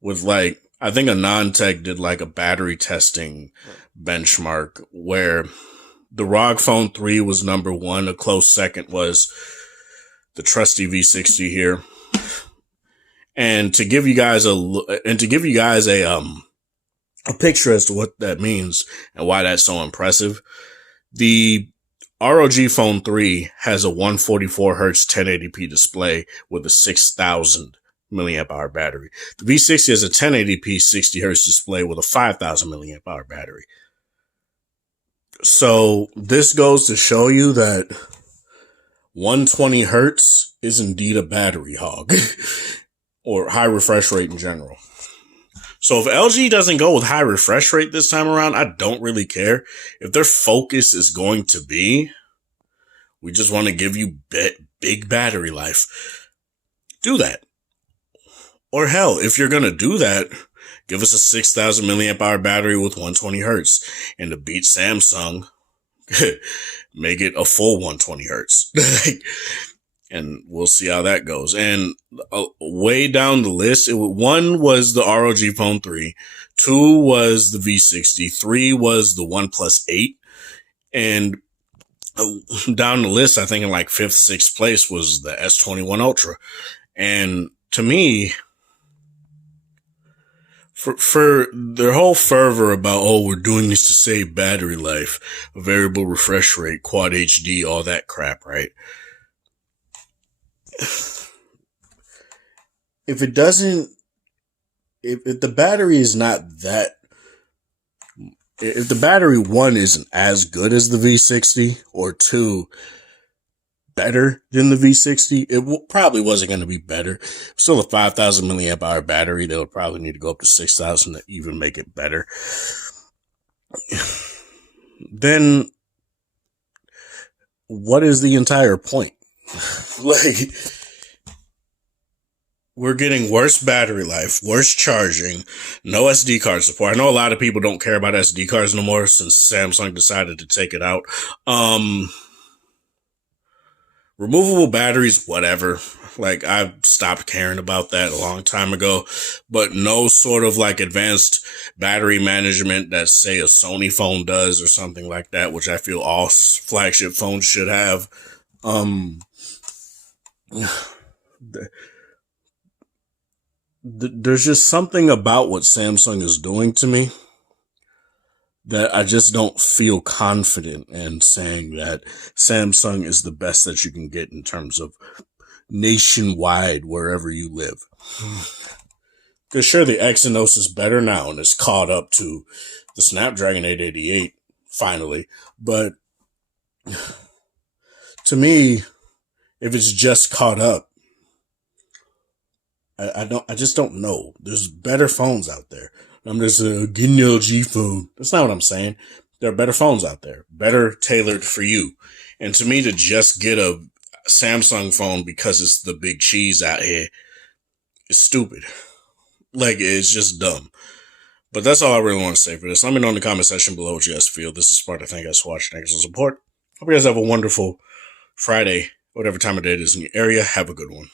with like, I think AnandTech did like a battery testing benchmark where the ROG Phone 3 was number one. A close second was the trusty V60 here. And to give you guys a picture as to what that means and why that's so impressive, the ROG Phone 3 has a 144 hertz 1080p display with a 6,000 milliamp hour battery. The V60 has a 1080p 60 hertz display with a 5,000 milliamp hour battery. So this goes to show you that 120 hertz is indeed a battery hog or high refresh rate in general. So if LG doesn't go with high refresh rate this time around, I don't really care. If their focus is going to be, we just want to give you big battery life, do that. Or hell, if you're going to do that, give us a 6,000 milliamp hour battery with 120 hertz. And to beat Samsung, make it a full 120 hertz. And we'll see how that goes. And way down the list, one was the ROG Phone 3, 2 was the V60, 3 was the OnePlus 8, and down the list, I think in like 5th, 6th place was the S21 Ultra. And to me, for their whole fervor about, oh, we're doing this to save battery life, variable refresh rate, quad HD, all that crap, right? If it doesn't, if the battery is not that, if the battery, one, isn't as good as the V60, or two, better than the V60, it probably wasn't going to be better. Still a 5,000 milliamp hour battery. They'll probably need to go up to 6,000 to even make it better. Then what is the entire point? Like, we're getting worse battery life, worse charging, no SD card support. I know a lot of people don't care about SD cards no more since Samsung decided to take it out. Removable batteries, whatever. Like, I've stopped caring about that a long time ago, but no sort of like advanced battery management that, say, a Sony phone does or something like that, which I feel all flagship phones should have. There's just something about what Samsung is doing to me that I just don't feel confident in saying that Samsung is the best that you can get in terms of nationwide, wherever you live. Because sure, the Exynos is better now and it's caught up to the Snapdragon 888 finally. But to me, if it's just caught up, I just don't know. There's better phones out there. I'm just getting an LG phone. That's not what I'm saying. There are better phones out there, better tailored for you. And to me, to just get a Samsung phone because it's the big cheese out here is stupid. Like, it's just dumb. But that's all I really want to say for this. Let me know in the comment section below what you guys feel. This is Sparta. Thank you guys for watching. Thanks for support. Hope you guys have a wonderful Friday, whatever time of day it is in your area. Have a good one.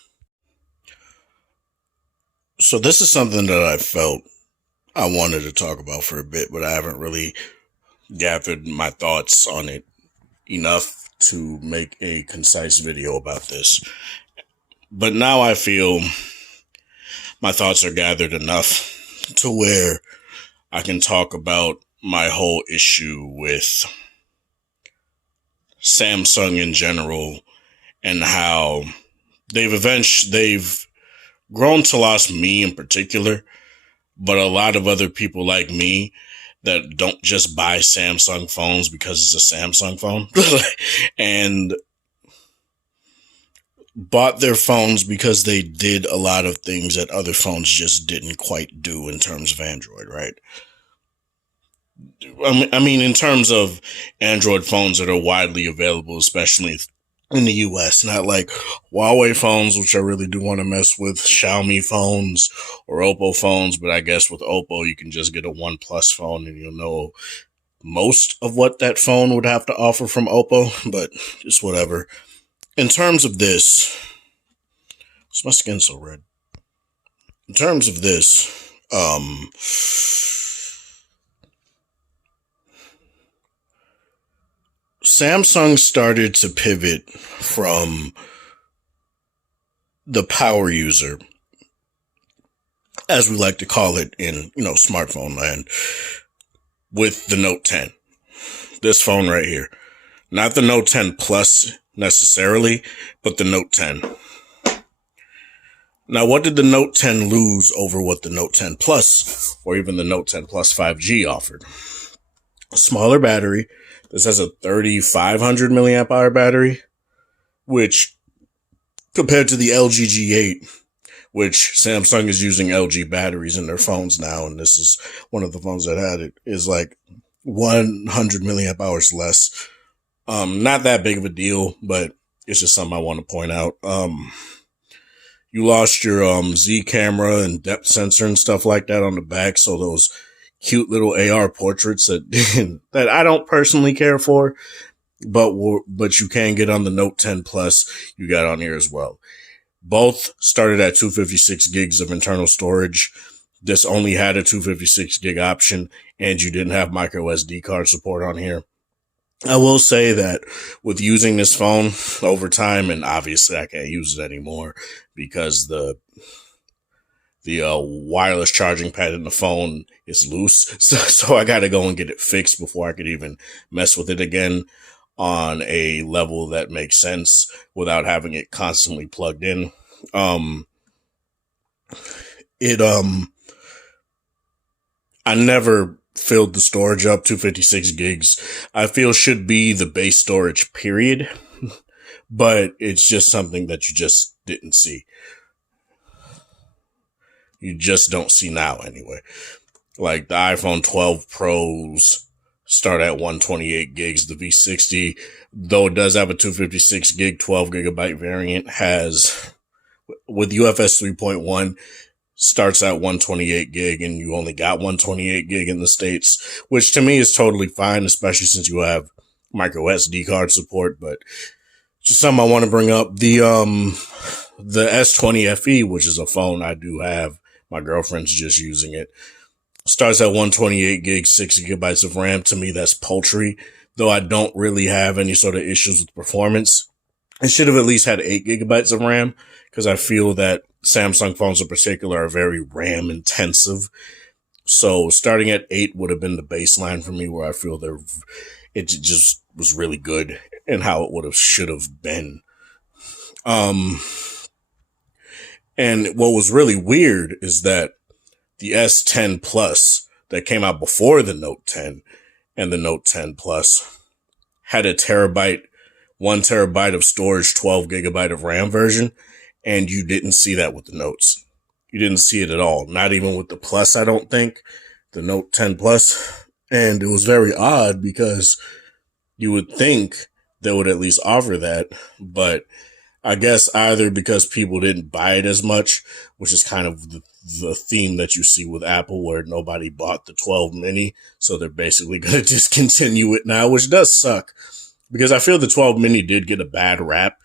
So this is something that I felt I wanted to talk about for a bit, but I haven't really gathered my thoughts on it enough to make a concise video about this. But now I feel my thoughts are gathered enough to where I can talk about my whole issue with Samsung in general and how they've grown to lost me in particular, but a lot of other people like me that don't just buy Samsung phones because it's a Samsung phone and bought their phones because they did a lot of things that other phones just didn't quite do in terms of Android, right? I mean, in terms of Android phones that are widely available, especially in the US, not like Huawei phones, which I really do want to mess with, Xiaomi phones or Oppo phones, but I guess with Oppo, you can just get a OnePlus phone and you'll know most of what that phone would have to offer from Oppo, but just whatever. In terms of this, why's my skin so red? In terms of this, Samsung started to pivot from the power user, as we like to call it in, smartphone land, with the Note 10. This phone right here. Not the Note 10 Plus necessarily, but the Note 10. Now, what did the Note 10 lose over what the Note 10 Plus or even the Note 10 Plus 5G offered? A smaller battery. This has a 3,500 milliamp hour battery, which compared to the LG G8, which Samsung is using LG batteries in their phones now, and this is one of the phones that had it, is like 100 milliamp hours less. Not that big of a deal, but it's just something I want to point out. You lost your Z camera and depth sensor and stuff like that on the back, so those cute little AR portraits that that I don't personally care for, but you can get on the Note 10 Plus, you got on here as well. Both started at 256 gigs of internal storage. This only had a 256 gig option, and you didn't have micro SD card support on here. I will say that with using this phone over time, and obviously I can't use it anymore because the wireless charging pad in the phone is loose. So I got to go and get it fixed before I could even mess with it again on a level that makes sense without having it constantly plugged in. I never filled the storage up. 256 gigs, I feel, should be the base storage, period. But it's just something that you just didn't see. You just don't see now anyway. Like the iPhone 12 Pros start at 128 gigs. The V60, though it does have a 256 gig, 12 gigabyte variant, has, with UFS 3.1, starts at 128 gig, and you only got 128 gig in the States, which to me is totally fine, especially since you have micro SD card support. But just something I want to bring up, the S20 FE, which is a phone I do have, my girlfriend's just using it, starts at 128 gigs, 6 gigabytes of RAM. To me, that's paltry, though I don't really have any sort of issues with performance. It should have at least had 8 gigabytes of RAM, because I feel that Samsung phones in particular are very RAM intensive. So starting at 8 would have been the baseline for me, where I feel it just was really good and how it should have been. And what was really weird is that the S10 Plus that came out before the Note 10 and the Note 10 Plus had a 1 terabyte of storage, 12 gigabyte of RAM version. And you didn't see that with the Notes. You didn't see it at all. Not even with the Plus, I don't think. The Note 10 Plus. And it was very odd because you would think they would at least offer that. But I guess either because people didn't buy it as much, which is kind of the theme that you see with Apple, where nobody bought the 12 mini. So they're basically going to discontinue it now, which does suck. Because I feel the 12 mini did get a bad rap.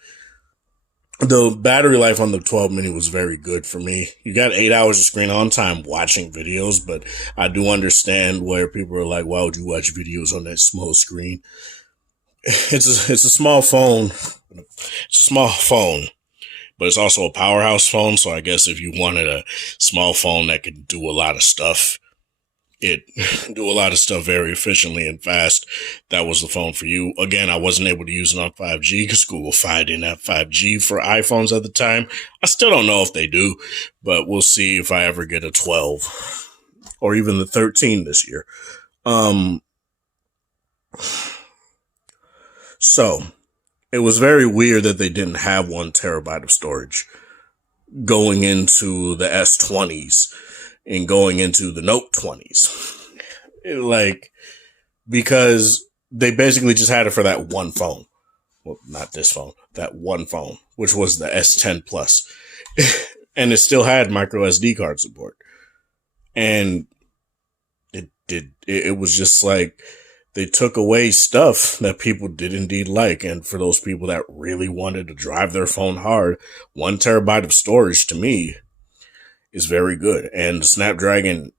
The battery life on the 12 mini was very good for me. You got 8 hours of screen on time watching videos, but I do understand where people are like, why would you watch videos on that small screen? It's a small phone. It's a small phone, but it's also a powerhouse phone. So I guess if you wanted a small phone that could do a lot of stuff, very efficiently and fast, that was the phone for you. Again, I wasn't able to use it on 5G because Google Fi didn't have 5G for iPhones at the time. I still don't know if they do, but we'll see if I ever get a 12 or even the 13 this year. So it was very weird that they didn't have 1 terabyte of storage going into the S20s and going into the Note 20s. Because they basically just had it for that one phone. Well, not this phone, that one phone, which was the S10 Plus. And it still had micro SD card support. And it was just like, they took away stuff that people did indeed like. And for those people that really wanted to drive their phone hard, 1 terabyte of storage to me is very good. And the Snapdragon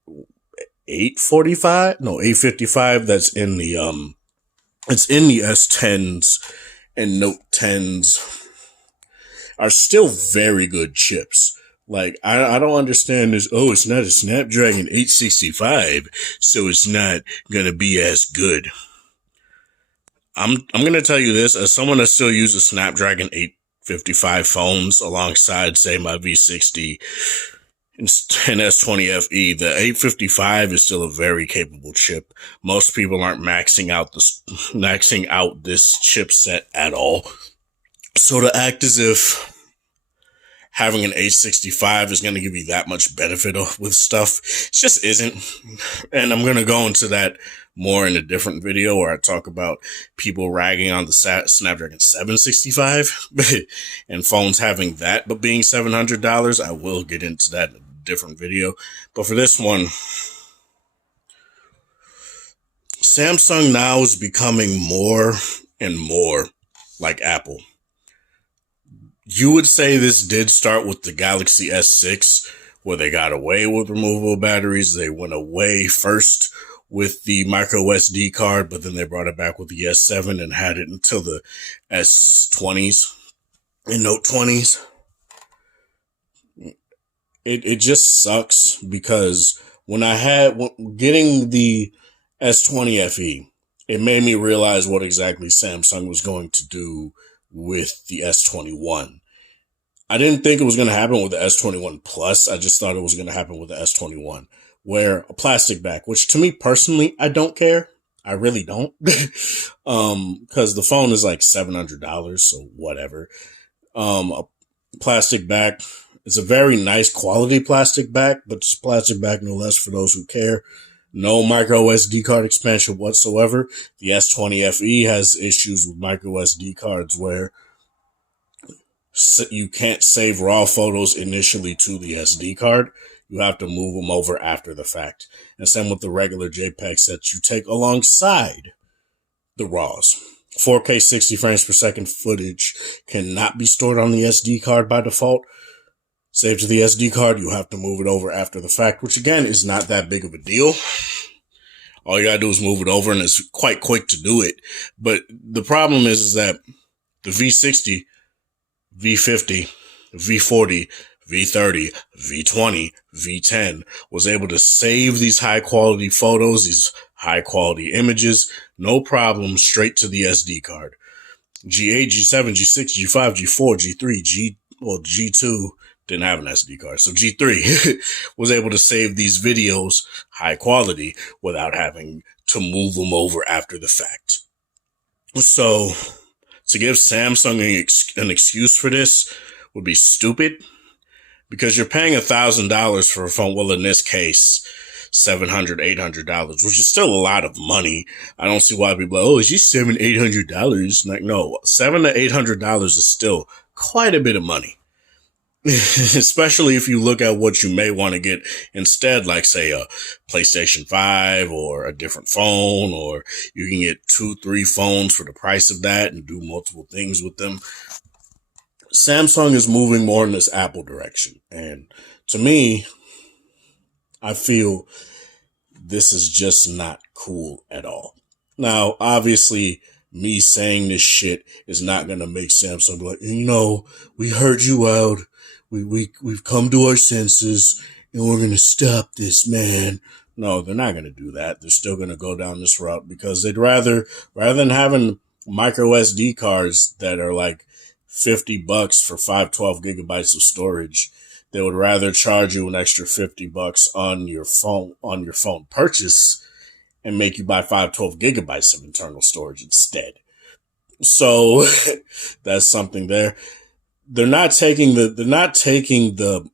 855 that's in the it's in the S10s and Note 10s are still very good chips. Like, I don't understand this. Oh, it's not a Snapdragon 865, so it's not gonna be as good. I'm gonna tell you this, as someone that still uses Snapdragon 855 phones alongside, say, my V60 and S20 FE, the 855 is still a very capable chip. Most people aren't maxing out this chipset at all. So to act as if having an 865 is going to give you that much benefit with stuff, it just isn't. And I'm going to go into that more in a different video where I talk about people ragging on the Snapdragon 765 and phones having that but being $700. I will get into that in a different video. But for this one, Samsung now is becoming more and more like Apple. You would say this did start with the Galaxy S6, where they got away with removable batteries. They went away first with the micro SD card, but then they brought it back with the S7 and had it until the S20s and Note 20s. It just sucks because when getting the S20 FE, it made me realize what exactly Samsung was going to do with the S21. I didn't think it was going to happen with the S21 Plus. I just thought it was going to happen with the S21, where a plastic back, which to me personally, I don't care. I really don't. Because the phone is like $700, so whatever. A plastic back. It's a very nice quality plastic back, but it's plastic back no less for those who care. No micro SD card expansion whatsoever. The S20 FE has issues with micro SD cards where you can't save raw photos initially to the SD card. You have to move them over after the fact. And same with the regular JPEGs that you take alongside the RAWs. 4K 60 frames per second footage cannot be stored on the SD card by default. Save to the SD card, you have to move it over after the fact, which again is not that big of a deal. All you gotta do is move it over, and it's quite quick to do it. But the problem is that the V60, V50, V40, V30, V20, V10 was able to save these high quality photos, these high quality images, no problem, straight to the SD card. G8, G7, G6, G5, G4, G3, G2 didn't have an SD card. So G3 was able to save these videos high quality without having to move them over after the fact. So to give Samsung an excuse for this would be stupid, because you're paying $1,000 for a phone. Well, in this case, $700, $800, which is still a lot of money. I don't see why people are like, oh, it's just $700, $800. Like, no, $700 to $800 is still quite a bit of money. Especially if you look at what you may want to get instead, like say a PlayStation 5 or a different phone, or you can get 2-3 phones for the price of that and do multiple things with them. Samsung is moving more in this Apple direction. And to me, I feel this is just not cool at all. Now, obviously, me saying this shit is not going to make Samsung be like, you know, we heard you out. We've come to our senses and we're going to stop this, man. No, they're not going to do that. They're still going to go down this route because they'd rather than having micro SD cards that are like $50 for 512 gigabytes of storage, they would rather charge you an extra $50 on your phone purchase and make you buy 512 gigabytes of internal storage instead. So that's something there. They're not taking the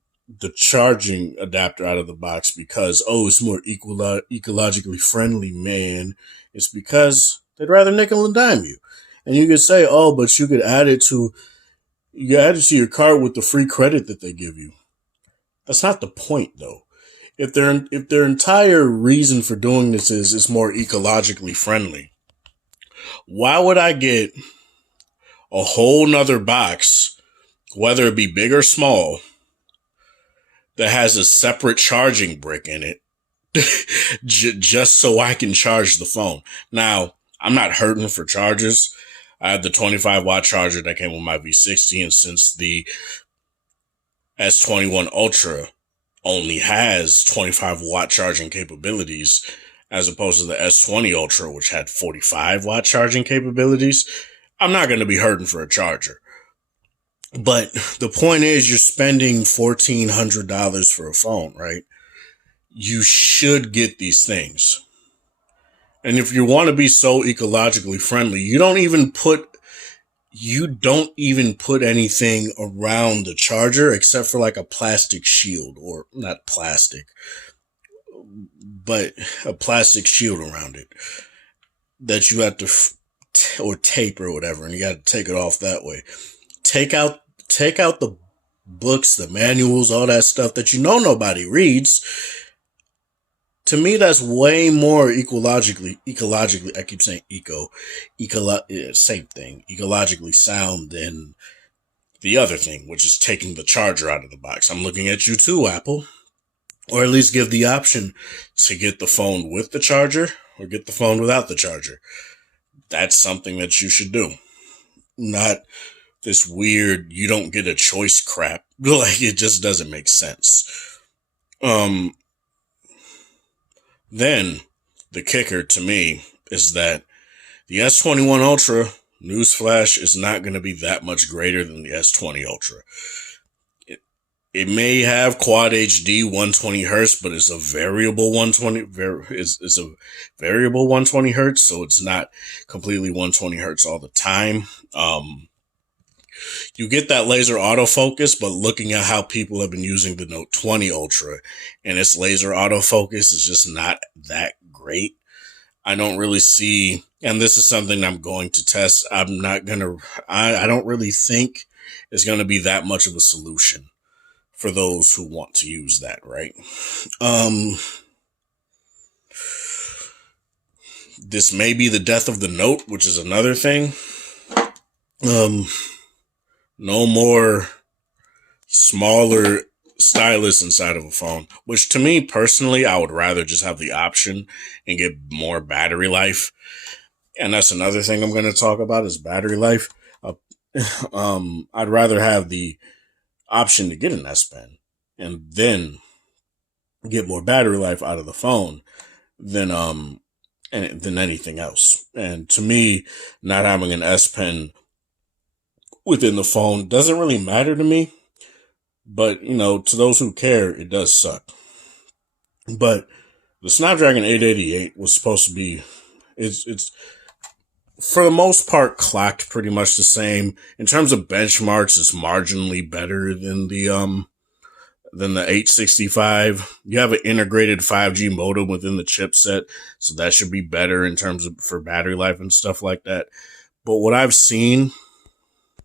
charging adapter out of the box because, oh, it's more ecologically friendly, man. It's because they'd rather nickel and dime you. And you could say, oh, but you could add it to your cart with the free credit that they give you. That's not the point, though. If their entire reason for doing this is it's more ecologically friendly, why would I get a whole nother box, whether it be big or small, that has a separate charging brick in it just so I can charge the phone. Now, I'm not hurting for chargers. I have the 25-watt charger that came with my V60, and since the S21 Ultra only has 25-watt charging capabilities, as opposed to the S20 Ultra, which had 45-watt charging capabilities, I'm not going to be hurting for a charger. But the point is, you're spending $1,400 for a phone, right? You should get these things. And if you want to be so ecologically friendly, you don't even put anything around the charger except for like a plastic shield, or not plastic, but a plastic shield around it that you have to, or tape or whatever, and you got to take it off that way. Take out the books, the manuals, all that stuff that nobody reads. To me, that's way more ecologically, I keep saying same thing, ecologically sound than the other thing, which is taking the charger out of the box. I'm looking at you too, Apple. Or at least give the option to get the phone with the charger or get the phone without the charger. That's something that you should do. Not this weird, you don't get a choice crap. Like, it just doesn't make sense. Then, the kicker to me is that the S21 Ultra, newsflash, is not going to be that much greater than the S20 Ultra. It may have quad HD 120 hertz, but it's a variable 120. It's a variable 120 hertz, so it's not completely 120 hertz all the time. You get that laser autofocus, but looking at how people have been using the Note 20 Ultra, and its laser autofocus is just not that great. I don't really see, and this is something I'm going to test. I don't really think it's going to be that much of a solution for those who want to use that, right? This may be the death of the Note, which is another thing. No more smaller stylus inside of a phone, which to me personally, I would rather just have the option and get more battery life. And that's another thing I'm going to talk about is battery life. I'd rather have the option to get an S Pen and then get more battery life out of the phone than anything else. And to me, not having an S Pen within the phone doesn't really matter to me, but to those who care, it does suck. But the Snapdragon 888 was supposed to be, it's for the most part clocked pretty much the same. In terms of benchmarks, it's marginally better than the 865. You have an integrated 5G modem within the chipset, so that should be better in terms of for battery life and stuff like that. But what I've seen